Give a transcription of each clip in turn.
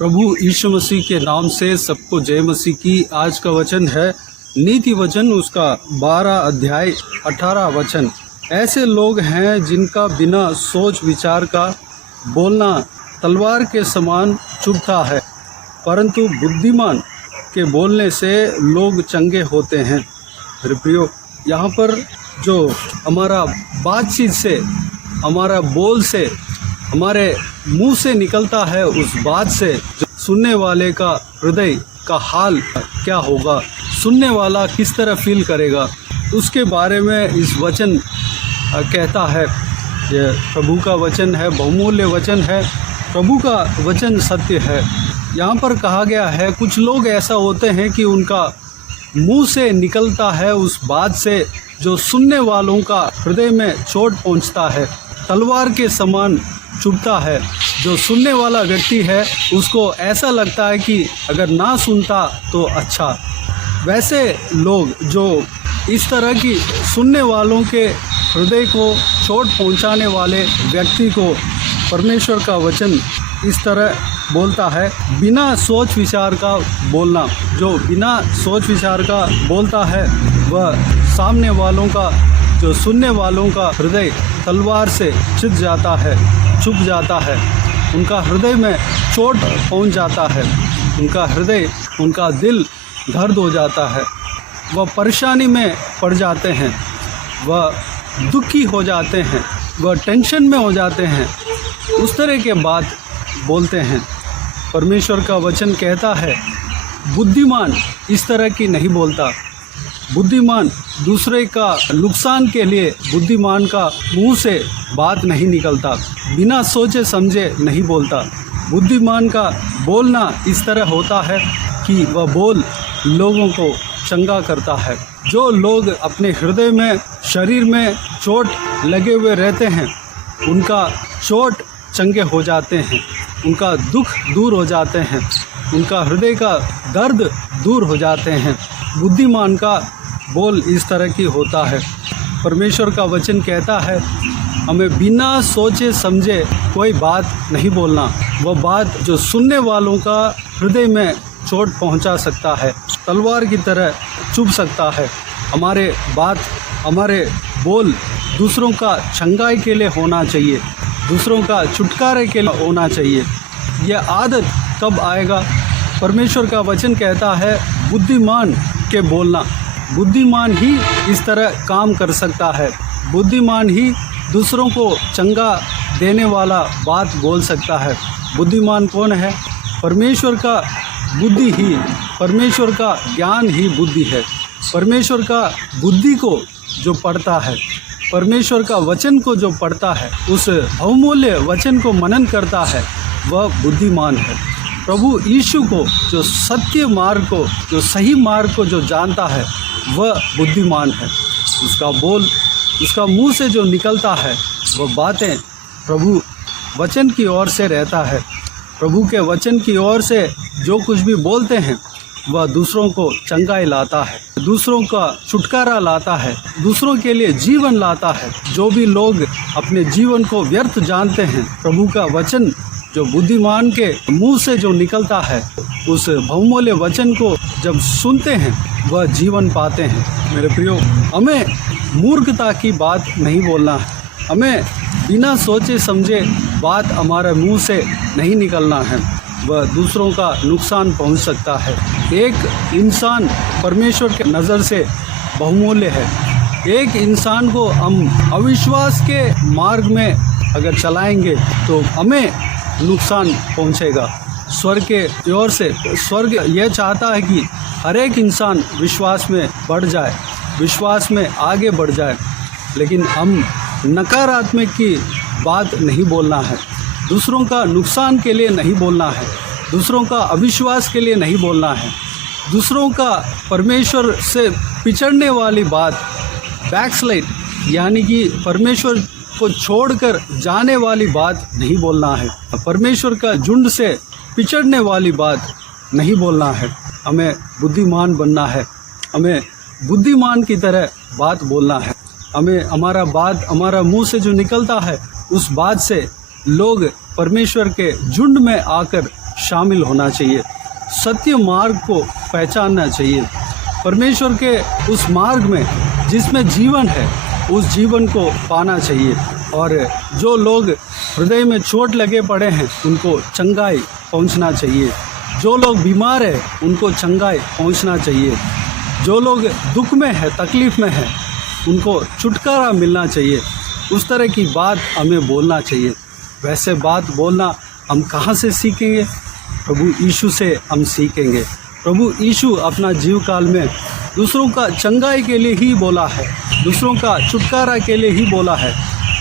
प्रभु यीशु मसीह के नाम से सबको जय मसीह की। आज का वचन है नीति वचन उसका 12 अध्याय 18 वचन। ऐसे लोग हैं जिनका बिना सोच विचार का बोलना तलवार के समान चुभता है, परंतु बुद्धिमान के बोलने से लोग चंगे होते हैं। मेरे प्रियो, यहाँ पर जो हमारा बातचीत से, हमारा बोल से, हमारे मुंह से निकलता है, उस बात से जो सुनने वाले का हृदय का हाल क्या होगा, सुनने वाला किस तरह फील करेगा, उसके बारे में इस वचन कहता है। ये प्रभु का वचन है, बहुमूल्य वचन है, प्रभु का वचन सत्य है। यहाँ पर कहा गया है कुछ लोग ऐसा होते हैं कि उनका मुंह से निकलता है उस बात से जो सुनने वालों का हृदय में चोट पहुँचता है, तलवार के समान चुभता है। जो सुनने वाला व्यक्ति है उसको ऐसा लगता है कि अगर ना सुनता तो अच्छा। वैसे लोग जो इस तरह की सुनने वालों के हृदय को चोट पहुंचाने वाले व्यक्ति को परमेश्वर का वचन इस तरह बोलता है, बिना सोच विचार का बोलना। जो बिना सोच विचार का बोलता है वह सामने वालों का, जो सुनने वालों का हृदय तलवार से चुभ जाता है, उनका हृदय में चोट पहुंच जाता है, उनका हृदय, उनका दिल दर्द हो जाता है, वह परेशानी में पड़ जाते हैं, वह दुखी हो जाते हैं, वह टेंशन में हो जाते हैं, उस तरह के बात बोलते हैं। परमेश्वर का वचन कहता है बुद्धिमान इस तरह की नहीं बोलता। बुद्धिमान दूसरे का नुकसान के लिए बुद्धिमान का मुंह से बात नहीं निकलता, बिना सोचे समझे नहीं बोलता। बुद्धिमान का बोलना इस तरह होता है कि वह बोल लोगों को चंगा करता है। जो लोग अपने हृदय में, शरीर में चोट लगे हुए रहते हैं, उनका चोट चंगे हो जाते हैं, उनका दुख दूर हो जाते हैं, उनका हृदय का दर्द दूर हो जाते हैं। बुद्धिमान का बोल इस तरह की होता है। परमेश्वर का वचन कहता है हमें बिना सोचे समझे कोई बात नहीं बोलना। वह बात जो सुनने वालों का हृदय में चोट पहुंचा सकता है, तलवार की तरह चुभ सकता है। हमारे बात, हमारे बोल दूसरों का चंगाई के लिए होना चाहिए, दूसरों का छुटकारे के लिए होना चाहिए। यह आदत कब आएगा? परमेश्वर का वचन कहता है बुद्धिमान के बोलना। बुद्धिमान ही इस तरह काम कर सकता है, बुद्धिमान ही दूसरों को चंगा देने वाला बात बोल सकता है। बुद्धिमान कौन है? परमेश्वर का बुद्धि ही, परमेश्वर का ज्ञान ही बुद्धि है। परमेश्वर का बुद्धि को जो पढ़ता है, परमेश्वर का वचन को जो पढ़ता है, उस बहुमूल्य वचन को मनन करता है, वह बुद्धिमान है। प्रभु यीशु को, जो सत्य मार्ग को, जो सही मार्ग को जो जानता है, वह बुद्धिमान है। उसका बोल, उसका मुंह से जो निकलता है, वह बातें प्रभु वचन की ओर से रहता है। प्रभु के वचन की ओर से जो कुछ भी बोलते हैं वह दूसरों को चंगाई लाता है, दूसरों का छुटकारा लाता है, दूसरों के लिए जीवन लाता है। जो भी लोग अपने जीवन को व्यर्थ जानते हैं, प्रभु का वचन जो बुद्धिमान के मुंह से जो निकलता है, उस बहुमूल्य वचन को जब सुनते हैं वह जीवन पाते हैं। मेरे प्रियो, हमें मूर्खता की बात नहीं बोलना है, हमें बिना सोचे समझे बात हमारे मुंह से नहीं निकलना है, वह दूसरों का नुकसान पहुंच सकता है। एक इंसान परमेश्वर के नज़र से बहुमूल्य है। एक इंसान को हम अविश्वास के मार्ग में अगर चलाएंगे तो हमें नुकसान पहुंचेगा। स्वर्ग के ओर से स्वर्ग यह चाहता है कि हर एक इंसान विश्वास में बढ़ जाए, विश्वास में आगे बढ़ जाए, लेकिन हम नकारात्मक की बात नहीं बोलना है, दूसरों का नुकसान के लिए नहीं बोलना है, दूसरों का अविश्वास के लिए नहीं बोलना है, दूसरों का परमेश्वर से पिछड़ने वाली बात, बैकस्लाइड यानी कि परमेश्वर को छोड़कर जाने वाली बात नहीं बोलना है, परमेश्वर का झुंड से पिछड़ने वाली बात नहीं बोलना है। हमें बुद्धिमान बनना है, हमें बुद्धिमान की तरह बात बोलना है। हमें हमारा मुंह से जो निकलता है, उस बात से लोग परमेश्वर के झुंड में आकर शामिल होना चाहिए, सत्य मार्ग को पहचानना चाहिए, परमेश्वर के उस मार्ग में जिसमें जीवन है उस जीवन को पाना चाहिए। और जो लोग हृदय में चोट लगे पड़े हैं उनको चंगाई पहुंचना चाहिए, जो लोग बीमार हैं उनको चंगाई पहुंचना चाहिए, जो लोग दुख में है, तकलीफ़ में है, उनको छुटकारा मिलना चाहिए। उस तरह की बात हमें बोलना चाहिए। वैसे बात बोलना हम कहाँ से सीखेंगे? प्रभु यीशु से हम सीखेंगे। प्रभु यीशु अपना जीव काल में दूसरों का चंगाई के लिए ही बोला है, दूसरों का छुटकारा के लिए ही बोला है,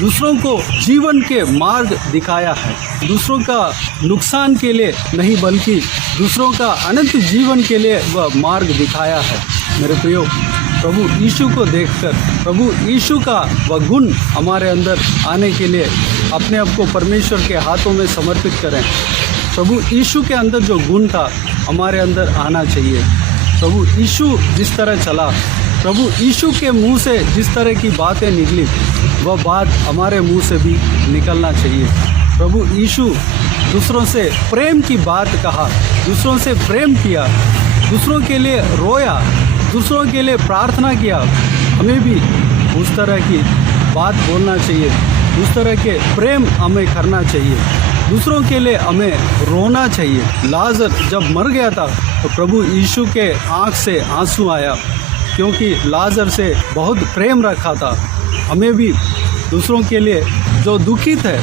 दूसरों को जीवन के मार्ग दिखाया है, दूसरों का नुकसान के लिए नहीं बल्कि दूसरों का अनंत जीवन के लिए वह मार्ग दिखाया है। मेरे प्रियो, प्रभु यीशु को देखकर प्रभु यीशु का वह गुण हमारे अंदर आने के लिए अपने आप को परमेश्वर के हाथों में समर्पित करें। प्रभु यीशु के अंदर जो गुण था हमारे अंदर आना चाहिए। प्रभु यीशु जिस तरह चला, प्रभु यीशु के मुंह से जिस तरह की बातें निकली वह बात हमारे मुंह से भी निकलना चाहिए। प्रभु यीशु दूसरों से प्रेम की बात कहा, दूसरों से प्रेम किया, दूसरों के लिए रोया, दूसरों के लिए प्रार्थना किया। हमें भी उस तरह की बात बोलना चाहिए, उस तरह के प्रेम हमें करना चाहिए, दूसरों के लिए हमें रोना चाहिए। लाजर जब मर गया था तो प्रभु यीशु के आँख से आंसू आया, क्योंकि लाजर से बहुत प्रेम रखा था। हमें भी दूसरों के लिए जो दुखित है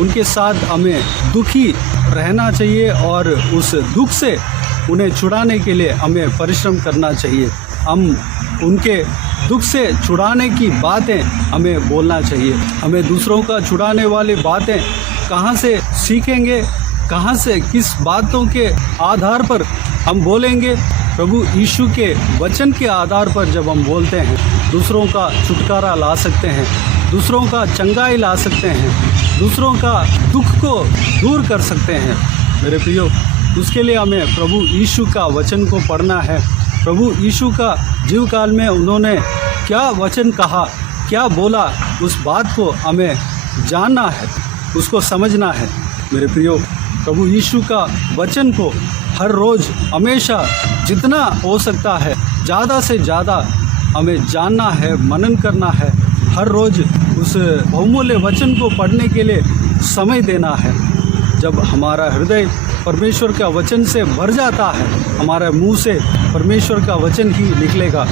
उनके साथ हमें दुखी रहना चाहिए और उस दुख से उन्हें छुड़ाने के लिए हमें परिश्रम करना चाहिए। हम उनके दुख से छुड़ाने की बातें हमें बोलना चाहिए। हमें दूसरों का छुड़ाने वाली बातें कहाँ से सीखेंगे, कहाँ से, किस बातों के आधार पर हम बोलेंगे? प्रभु यीशु के वचन के आधार पर जब हम बोलते हैं दूसरों का छुटकारा ला सकते हैं, दूसरों का चंगाई ला सकते हैं, दूसरों का दुख को दूर कर सकते हैं। मेरे प्रियो, उसके लिए हमें प्रभु यीशु का वचन को पढ़ना है। प्रभु यीशु का जीव काल में उन्होंने क्या वचन कहा, क्या बोला, उस बात को हमें जानना है, उसको समझना है। मेरे प्रियो, प्रभु यीशु का वचन को हर रोज़ हमेशा जितना हो सकता है ज़्यादा से ज़्यादा हमें जानना है, मनन करना है। हर रोज़ उस बहुमूल्य वचन को पढ़ने के लिए समय देना है। जब हमारा हृदय परमेश्वर का वचन से भर जाता है, हमारे मुंह से परमेश्वर का वचन ही निकलेगा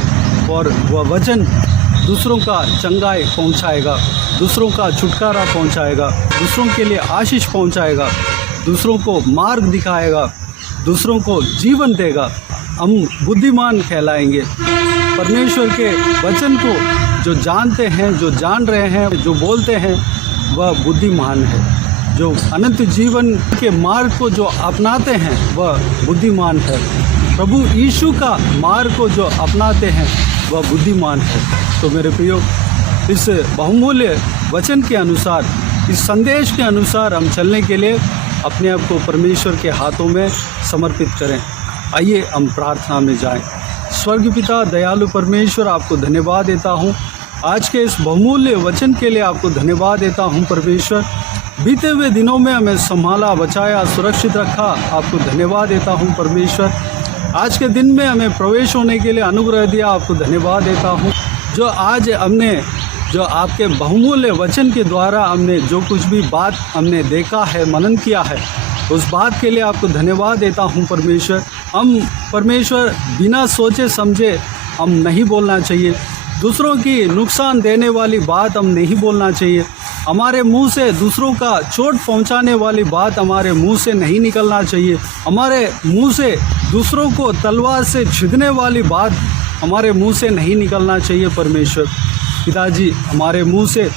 और वह वचन दूसरों का चंगाई पहुंचाएगा, दूसरों का छुटकारा पहुंचाएगा, दूसरों के लिए आशीष पहुंचाएगा, दूसरों को मार्ग दिखाएगा, दूसरों को जीवन देगा। हम बुद्धिमान कहलाएंगे। परमेश्वर के वचन को जो जानते हैं, जो जान रहे हैं, जो बोलते हैं, वह बुद्धिमान है। जो अनंत जीवन के मार्ग को जो अपनाते हैं वह बुद्धिमान है। प्रभु यीशु का मार्ग को जो अपनाते हैं वह बुद्धिमान है। तो मेरे प्रियो, इस बहुमूल्य वचन के अनुसार, इस संदेश के अनुसार हम चलने के लिए अपने आप को परमेश्वर के हाथों में समर्पित करें। आइए हम प्रार्थना में जाएं। स्वर्ग पिता दयालु परमेश्वर, आपको धन्यवाद देता हूँ आज के इस बहुमूल्य वचन के लिए। आपको धन्यवाद देता हूँ परमेश्वर, बीते हुए दिनों में हमें संभाला, बचाया, सुरक्षित रखा। आपको धन्यवाद देता हूँ परमेश्वर, आज के दिन में हमें प्रवेश होने के लिए अनुग्रह दिया। आपको धन्यवाद देता हूँ जो आज हमने, जो आपके बहुमूल्य वचन के द्वारा हमने जो कुछ भी बात हमने देखा है, मनन किया है, उस बात के लिए आपको धन्यवाद देता हूँ परमेश्वर। हम परमेश्वर बिना सोचे समझे हम नहीं बोलना चाहिए, दूसरों की नुकसान देने वाली बात हम नहीं बोलना चाहिए, हमारे मुंह से दूसरों का चोट पहुंचाने वाली बात हमारे मुंह से नहीं निकलना चाहिए, हमारे मुंह से दूसरों को तलवार से छिदने वाली बात हमारे मुंह से नहीं निकलना चाहिए परमेश्वर। पिताजी, हमारे मुंह से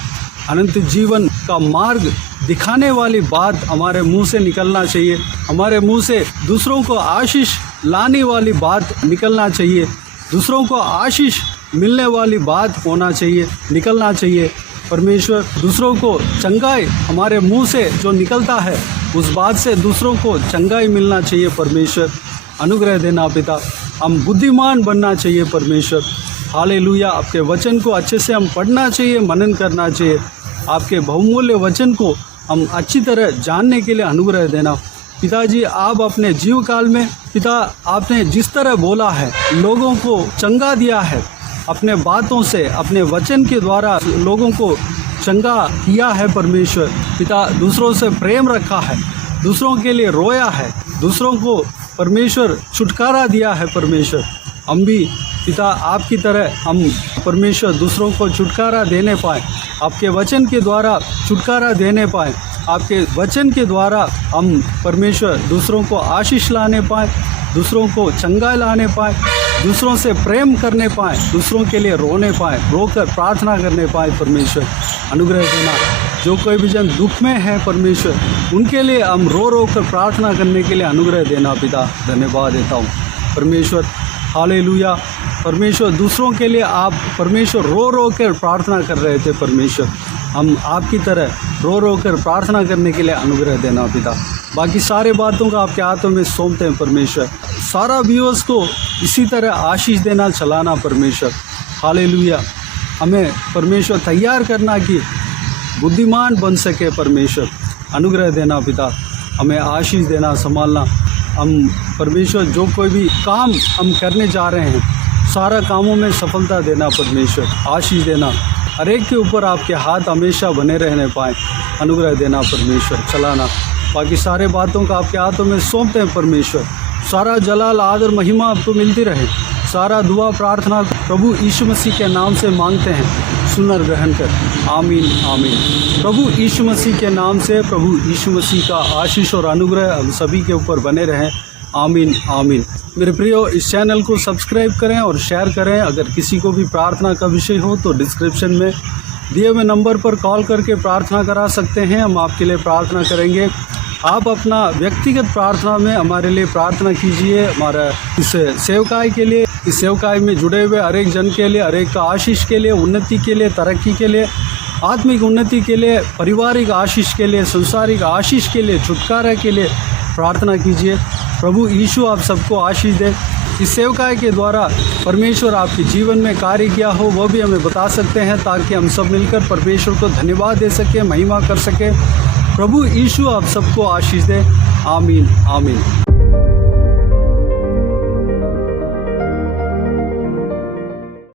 अनंत जीवन का मार्ग दिखाने वाली बात हमारे मुंह से निकलना चाहिए, हमारे मुंह से दूसरों को आशीष लाने वाली बात निकलना चाहिए, दूसरों को आशीष मिलने वाली बात होना चाहिए, निकलना चाहिए परमेश्वर। दूसरों को चंगाई हमारे मुंह से जो निकलता है उस बात से दूसरों को चंगाई मिलना चाहिए परमेश्वर। अनुग्रह देना पिता, हम बुद्धिमान बनना चाहिए परमेश्वर। हालेलुया। आपके वचन को अच्छे से हम पढ़ना चाहिए, मनन करना चाहिए, आपके बहुमूल्य वचन को हम अच्छी तरह जानने के लिए अनुग्रह देना। पिताजी आप अपने जीव काल में पिता आपने जिस तरह बोला है, लोगों को चंगा दिया है, अपने बातों से अपने वचन के द्वारा लोगों को चंगा किया है परमेश्वर। पिता दूसरों से प्रेम रखा है, दूसरों के लिए रोया है, दूसरों को परमेश्वर छुटकारा दिया है परमेश्वर। हम भी पिता आपकी तरह हम परमेश्वर दूसरों को छुटकारा देने पाए, आपके वचन के द्वारा छुटकारा देने पाए, आपके वचन के द्वारा हम परमेश्वर दूसरों को आशीष लाने पाए, दूसरों को चंगा लाने पाए, दूसरों से प्रेम करने पाए, दूसरों के लिए रोने पाए, रोकर प्रार्थना करने पाए। परमेश्वर अनुग्रह देना। जो कोई भी जन दुख में है परमेश्वर, उनके लिए हम रो रो कर प्रार्थना करने के लिए अनुग्रह देना। पिता धन्यवाद देता हूँ परमेश्वर। हालेलुया। परमेश्वर दूसरों के लिए आप परमेश्वर रो रो कर प्रार्थना कर रहे थे परमेश्वर, हम आपकी तरह रो रो कर प्रार्थना करने के लिए अनुग्रह देना पिता। बाकी सारे बातों का आपके हाथों में सौंपते हैं परमेश्वर। सारा व्यूअर्स को इसी तरह आशीष देना, चलाना परमेश्वर। हालेलुया। हमें परमेश्वर तैयार करना कि बुद्धिमान बन सके परमेश्वर। अनुग्रह देना पिता, हमें आशीष देना, संभालना। हम परमेश्वर जो कोई भी काम हम करने जा रहे हैं, सारा कामों में सफलता देना परमेश्वर। आशीष देना, हर एक के ऊपर आपके हाथ हमेशा बने रहने पाए। अनुग्रह देना परमेश्वर, चलाना। बाकी सारे बातों का आपके हाथों में सौंपते हैं परमेश्वर। सारा जलाल, आदर, महिमा आपको मिलती रहे। सारा दुआ प्रार्थना प्रभु यीशु मसीह के नाम से मांगते हैं, सुनर ग्रहण कर। आमीन आमीन। प्रभु यीशु मसीह के नाम से प्रभु यीशु मसीह का आशीष और अनुग्रह हम सभी के ऊपर बने रहें। आमीन आमीन। मेरे प्रियो, इस चैनल को सब्सक्राइब करें और शेयर करें। अगर किसी को भी प्रार्थना का विषय हो तो डिस्क्रिप्शन में दिए हुए नंबर पर कॉल करके प्रार्थना करा सकते हैं। हम आपके लिए प्रार्थना करेंगे। आप अपना व्यक्तिगत प्रार्थना में हमारे लिए प्रार्थना कीजिए। हमारा इस सेवकाई के लिए, इस सेवकाई में जुड़े हुए हर एक जन के लिए, हर एक का आशीष के लिए, उन्नति के लिए, तरक्की के लिए, आत्मिक उन्नति के लिए, पारिवारिक आशीष के लिए, सांसारिक आशीष के लिए, छुटकारा के लिए प्रार्थना कीजिए। प्रभु यीशु आप सबको आशीष दे। इस सेवकाई के द्वारा परमेश्वर आपके जीवन में कार्य किया हो वह भी हमें बता सकते हैं, ताकि हम सब मिलकर परमेश्वर को धन्यवाद दे सके, महिमा कर सके। प्रभु यीशु आप सबको आशीष दे। आमीन आमीन।